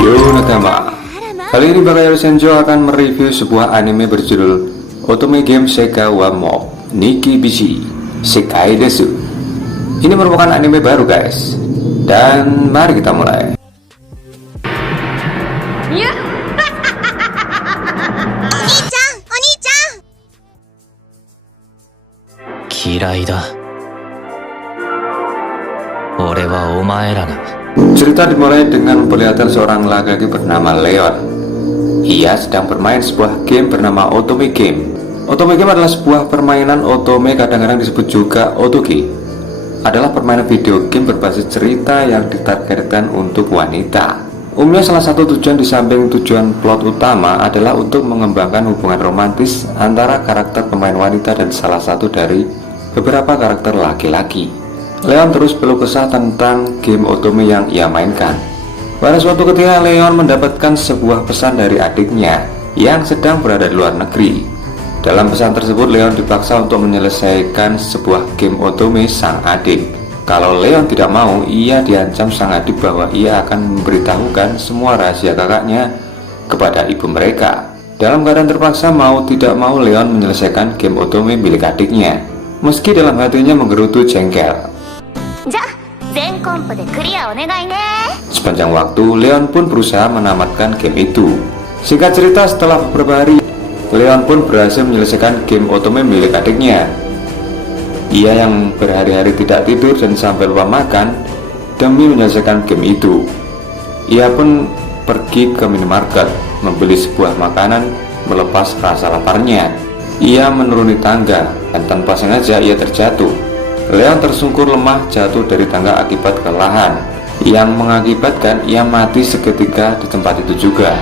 Yo Nakama, kali ini Bakayaro Senjo akan mereview sebuah anime berjudul Otome Game Sega wa Mob Nikki Bishi Sekai Desu. Ini merupakan anime baru guys, dan mari kita mulai. Kirai da. Ore wa omae ra ga. Cerita dimulai dengan penglihatan seorang laki-laki bernama Leon. Ia sedang bermain sebuah game bernama Otome Game. Otome Game adalah sebuah permainan otome, kadang-kadang disebut juga otoge. Adalah permainan video game berbasis cerita yang ditargetkan untuk wanita. Umumnya salah satu tujuan di samping tujuan plot utama adalah untuk mengembangkan hubungan romantis antara karakter pemain wanita dan salah satu dari beberapa karakter laki-laki. Leon terus berkeluh kesah tentang game otome yang ia mainkan. Pada suatu ketika Leon mendapatkan sebuah pesan dari adiknya yang sedang berada di luar negeri. Dalam pesan tersebut Leon dipaksa untuk menyelesaikan sebuah game otome sang adik. Kalau Leon tidak mau, ia diancam sang adik bahwa ia akan memberitahukan semua rahasia kakaknya kepada ibu mereka. Dalam keadaan terpaksa mau tidak mau Leon menyelesaikan game otome milik adiknya, meski dalam hatinya menggerutu jengkel. Sepanjang waktu, Leon pun berusaha menamatkan game itu. Singkat cerita, setelah beberapa hari, Leon pun berhasil menyelesaikan game otome milik adiknya. Ia yang berhari-hari tidak tidur dan sampai lupa makan demi menyelesaikan game itu. Ia pun pergi ke minimarket, membeli sebuah makanan melepas rasa laparnya. Ia menuruni tangga dan tanpa sengaja ia terjatuh. Leon tersungkur lemah jatuh dari tangga akibat kelelahan, yang mengakibatkan ia mati seketika di tempat itu juga.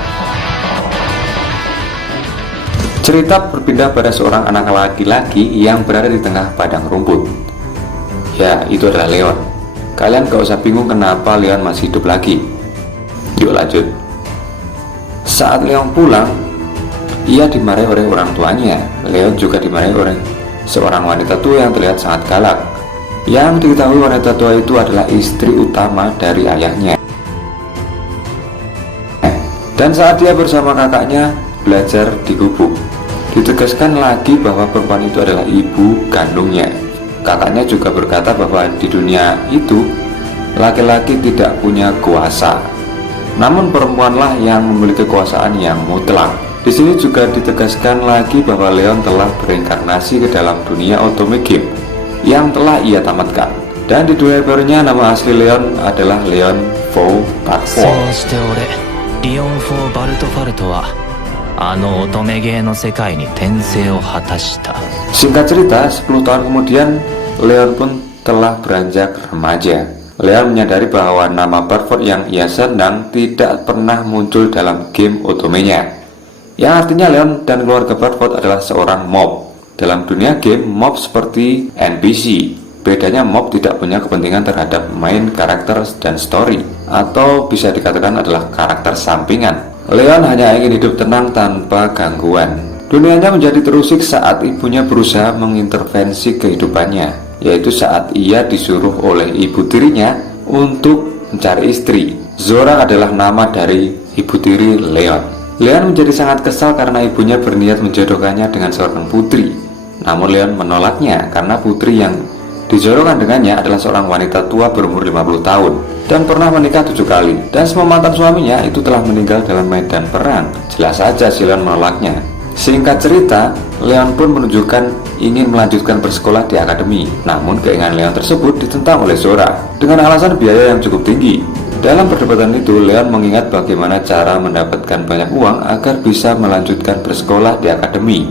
Cerita berpindah pada seorang anak laki-laki yang berada di tengah padang rumput. Ya, itu adalah Leon. Kalian gak usah bingung kenapa Leon masih hidup lagi. Yuk lanjut. Saat Leon pulang, ia dimarahi oleh orang tuanya. Leon juga dimarahi oleh seorang wanita tua yang terlihat sangat galak. Yang diketahui wanita tua itu adalah istri utama dari ayahnya. Dan saat dia bersama kakaknya belajar di gubuk, ditegaskan lagi bahwa perempuan itu adalah ibu kandungnya. Kakaknya juga berkata bahwa di dunia itu laki-laki tidak punya kuasa, namun perempuanlah yang memiliki kekuasaan yang mutlak. Di sini juga ditegaskan lagi bahwa Leon telah berinkarnasi ke dalam dunia otome game yang telah ia tamatkan. Dan di dunia barunya nama asli Leon adalah Leon Fou Bartfall. Singkat cerita, 10 tahun kemudian Leon pun telah beranjak remaja. Leon menyadari bahwa nama Bartfall yang ia senang tidak pernah muncul dalam game otomenya, yang artinya Leon dan keluarga Bartfall adalah seorang mob. Dalam dunia game, mob seperti NPC. Bedanya mob tidak punya kepentingan terhadap main karakter dan story, atau bisa dikatakan adalah karakter sampingan. Leon hanya ingin hidup tenang tanpa gangguan. Dunianya menjadi terusik saat ibunya berusaha mengintervensi kehidupannya, yaitu saat ia disuruh oleh ibu tirinya untuk mencari istri. Zora adalah nama dari ibu tiri Leon. Leon menjadi sangat kesal karena ibunya berniat menjodohkannya dengan seorang putri. Namun Leon menolaknya karena putri yang dijodohkan dengannya adalah seorang wanita tua berumur 50 tahun dan pernah menikah 7 kali, dan semua mantan suaminya itu telah meninggal dalam medan perang. Jelas saja si Leon menolaknya. Singkat cerita, Leon pun menunjukkan ingin melanjutkan bersekolah di akademi. Namun keinginan Leon tersebut ditentang oleh Zora dengan alasan biaya yang cukup tinggi. Dalam perdebatan itu, Leon mengingat bagaimana cara mendapatkan banyak uang agar bisa melanjutkan bersekolah di akademi,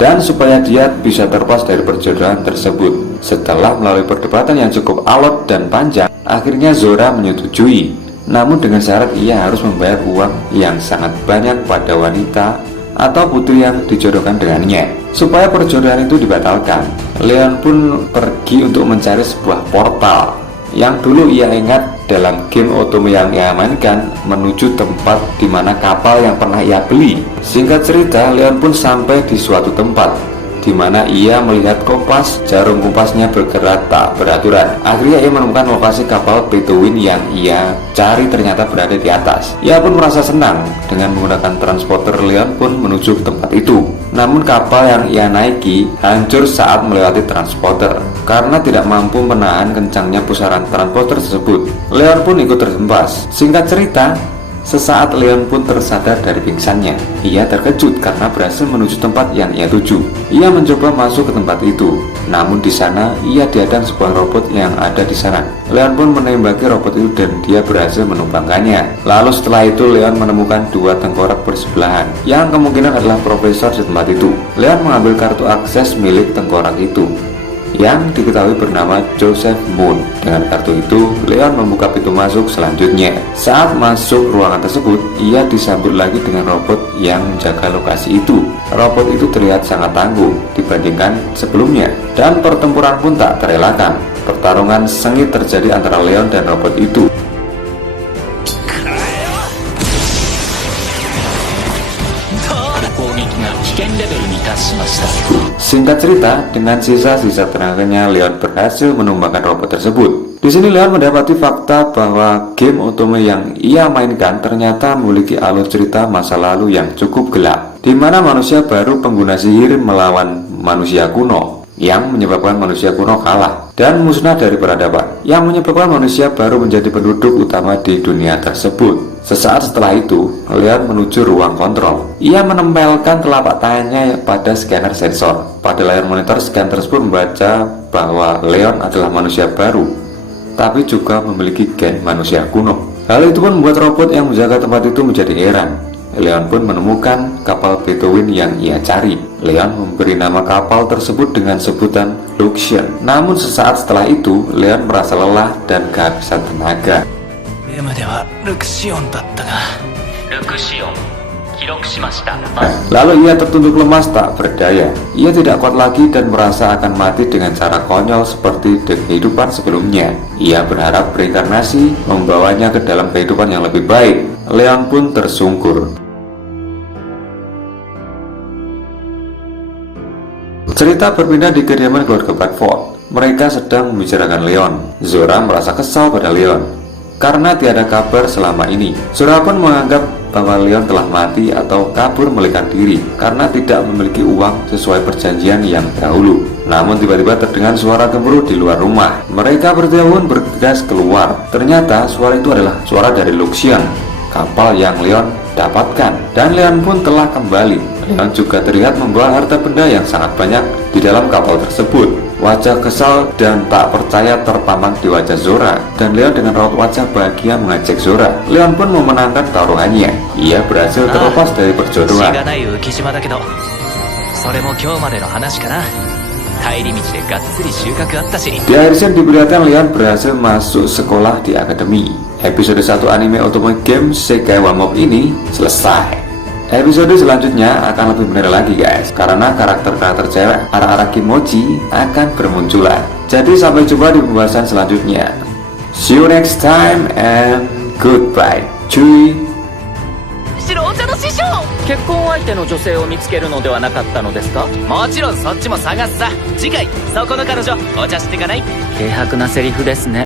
dan supaya dia bisa terlepas dari perjodohan tersebut. Setelah melalui perdebatan yang cukup alot dan panjang, akhirnya Zora menyetujui, namun dengan syarat ia harus membayar uang yang sangat banyak pada wanita atau putri yang dijodohkan dengannya. Supaya perjodohan itu dibatalkan, Leon pun pergi untuk mencari sebuah portal yang dulu ia ingat dalam game otome yang ia mainkan, menuju tempat di mana kapal yang pernah ia beli. Singkat cerita, Leon pun sampai di suatu tempat di di mana ia melihat kompas jarum kompasnya bergerak tak beraturan. Akhirnya ia menemukan lokasi kapal Bituin yang ia cari ternyata berada di atas. Ia pun merasa senang. Dengan menggunakan transporter, Leon pun menuju ke tempat itu. Namun kapal yang ia naiki hancur saat melewati transporter karena tidak mampu menahan kencangnya pusaran transporter tersebut. Leon pun ikut terhempas. Singkat cerita, sesaat Leon pun tersadar dari pingsannya. Ia terkejut karena berhasil menuju tempat yang ia tuju. Ia mencoba masuk ke tempat itu, namun di sana ia dihadang sebuah robot yang ada di sana. Leon pun menembaki robot itu dan dia berhasil menumbangkannya. Lalu setelah itu Leon menemukan dua tengkorak bersebelahan yang kemungkinan adalah profesor di tempat itu. Leon mengambil kartu akses milik tengkorak itu yang diketahui bernama Joseph Moon. Dengan kartu itu, Leon membuka pintu masuk selanjutnya. Saat masuk ruangan tersebut, ia disambut lagi dengan robot yang menjaga lokasi itu. Robot itu terlihat sangat tangguh dibandingkan sebelumnya, dan pertempuran pun tak terelakkan. Pertarungan sengit terjadi antara Leon dan robot itu. Singkat cerita, dengan sisa-sisa tenaganya, Leon berhasil menumbangkan robot tersebut. Di sini Leon mendapati fakta bahwa game otome yang ia mainkan ternyata memiliki alur cerita masa lalu yang cukup gelap, di mana manusia baru pengguna sihir melawan manusia kuno, yang menyebabkan manusia kuno kalah dan musnah dari peradaban, yang menyebabkan manusia baru menjadi penduduk utama di dunia tersebut. Sesaat setelah itu, Leon menuju ruang kontrol. Ia menempelkan telapak tangannya pada scanner sensor. Pada layar monitor, scanner tersebut membaca bahwa Leon adalah manusia baru, tapi juga memiliki gen manusia kuno. Hal itu pun membuat robot yang menjaga tempat itu menjadi heran. Leon pun menemukan kapal Bituin yang ia cari. Leon memberi nama kapal tersebut dengan sebutan Luxion. Namun sesaat setelah itu, Leon merasa lelah dan kehabisan tenaga. Lalu ia tertunduk lemas tak berdaya. Ia tidak kuat lagi dan merasa akan mati dengan cara konyol seperti di kehidupan sebelumnya. Ia berharap reinkarnasi membawanya ke dalam kehidupan yang lebih baik. Leon pun tersungkur. Cerita berpindah di kediaman keluarga Bradford. Mereka sedang membicarakan Leon. Zora merasa kesal pada Leon karena tiada kabar selama ini. Zora pun menganggap bahwa Leon telah mati atau kabur melarikan diri karena tidak memiliki uang sesuai perjanjian yang dahulu. Namun tiba-tiba terdengar suara gemuruh di luar rumah. Mereka bertiga pun bergegas keluar. Ternyata suara itu adalah suara dari Luxion, kapal yang Leon dapatkan, dan Leon pun telah kembali. Leon juga terlihat membawa harta benda yang sangat banyak di dalam kapal tersebut. Wajah kesal dan tak percaya terpampang di wajah Zora, dan Leon dengan raut wajah bahagia mengajak Zora. Leon pun memenangkan taruhannya. Ia berhasil terlepas dari perjodohan. Di akhir scene diperlihatkan Leon berhasil masuk sekolah di akademi. Episode 1 anime otome game Sekai wa Mob ini selesai. Episode selanjutnya akan lebih menarik lagi guys, karena karakter-karakter cewek arah-arah Kimochi akan bermunculan. Jadi sampai jumpa di pembahasan selanjutnya. See you next time and goodbye. Cuy. 結婚相手の女性を見つけるのではなかったのですか？もちろんそっちも探すさ。次回そこの彼女お茶してかない？軽薄なセリフですね。